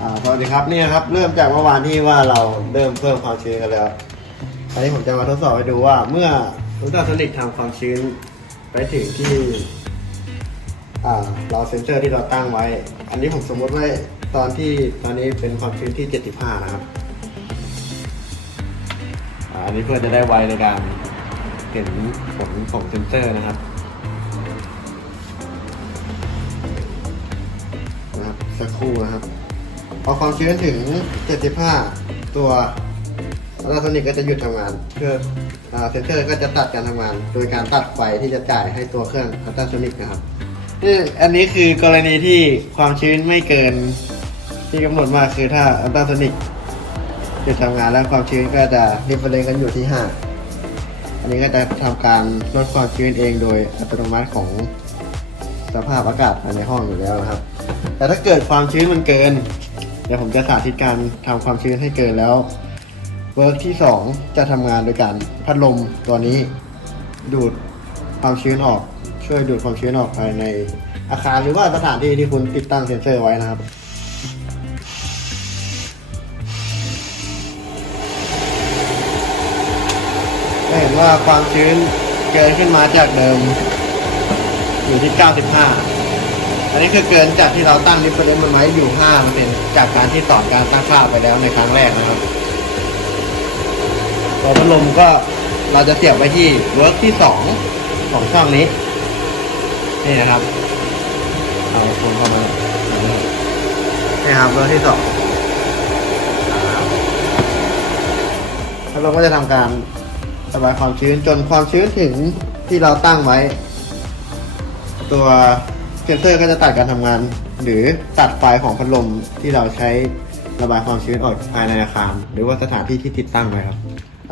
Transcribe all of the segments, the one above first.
อ่าสวัสดีครับเนี่ยครับ เริ่มจากเมื่อวานที่ว่าเราเริ่มเพิ่มความชื้นกันแล้วอันนี้ผมจะมาทดสอบให้ดูว่า เมื่ออุลตราโซนิกทำความชื้นไปถึงที่อ่าเราเซนเซอร์ที่เราตั้งไว้ อันนี้ผมสมมติไว้ตอนที่ตอนนี้เป็นความชื้นที่ 75 นะครับอาอันนี้เพื่อจะได้ไวในการเห็นผลของเซนเซอร์นะครับนะครับสักครู่นะครับ พอความชื้นถึง 75 ตัวอัลตราโซนิกก็จะหยุดทำงานเพื่อเซนเซอร์ก็จะตัดการทำงาน โดยการตัดไฟที่จะจ่ายให้ตัวเครื่องอัลตราโซนิกนะครับนี่อันนี้คือกรณีที่ความชื้นไม่เกิน ที่กำหนดมาคือถ้าอัลตราโซนิกหยุดทำงานแล้วความชื้นก็จะริฟเฟรนกันอยู่ที่ 5 อันนี้ก็จะทำการลดความชื้นเองโดยอัตโนมัติของสภาพอากาศภายในห้องอยู่แล้วนะครับ แต่ถ้าเกิดความชื้นมันเกิน เดี๋ยวผมจะสาธิตการทำความชื้นให้เกินแล้ว เวิร์กที่ 2 จะทำงานโดยการพัดลมตัวนี้ ดูดความชื้นออก ช่วยดูดความชื้นออกภายในอาคารหรือว่าสถานที่ที่คุณติดตั้งเซ็นเซอร์ไว้นะครับเห็นว่าความชื้นเกินขึ้นมาจากเดิมอยู่ที่ 95 อันนี้คือเกินจากที่เราตั้ง reference มันไว้อยู่5%จากการที่สอการตั้งค่าไปแล้วในครั้งแรกนะครับตัวพัดลมก็เราจะเสียบไว้ที่ work ที่ 2 ของช่องนี้ นี่นะครับ เอาคนเข้ามานี่ครับ work ที่ 2พัดลมก็จะทำการระบายความชื้นจนความชื้นถึงที่เราตั้งไว้ ตัว เซนเซอร์ก็จะตัดการทำงาน หรือตัดไฟของพัดลมที่เราใช้ระบายความชื้นออกภายในอาคาร หรือว่าสถานที่ที่ติดตั้งไว้ครับ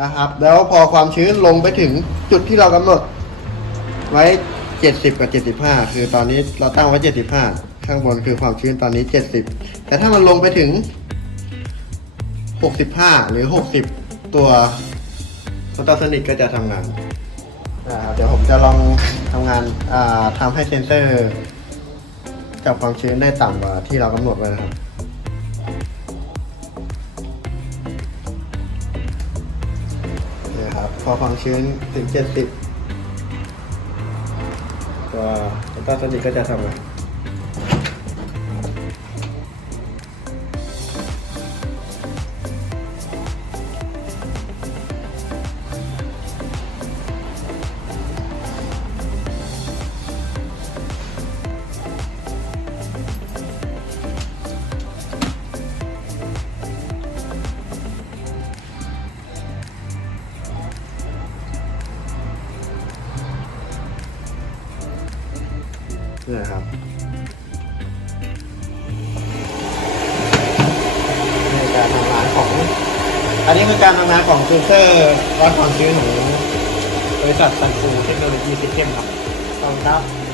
นะครับ แล้วพอความชื้นลงไปถึงจุดที่เรากำหนด ไว้ 70 กับ 75 คือตอนนี้เราตั้งไว้ 75 ข้างบนคือความชื้นตอนนี้ 70 แต่ถ้ามันลงไปถึง 65 หรือ 60 ตัวโฟโตโซนิกก็จะทำงานเดี๋ยวผมจะลองทำงานาทำให้เซนเซอร์ จับความชื้นได้ต่ำกว่าที่เรากำหนดไว้นะครับ นี่ครับ พอความชื้นถึง 70 ตัวอัลตราโซนิกก็จะทำงาน นี่นะครับนี่การทำงานของ อันนี้คือการทำงานของซูเซอร์วัดความชื้นของบริษัทซันฟูเทคโนโลยีซิสเต็มครับขอบคุณครับ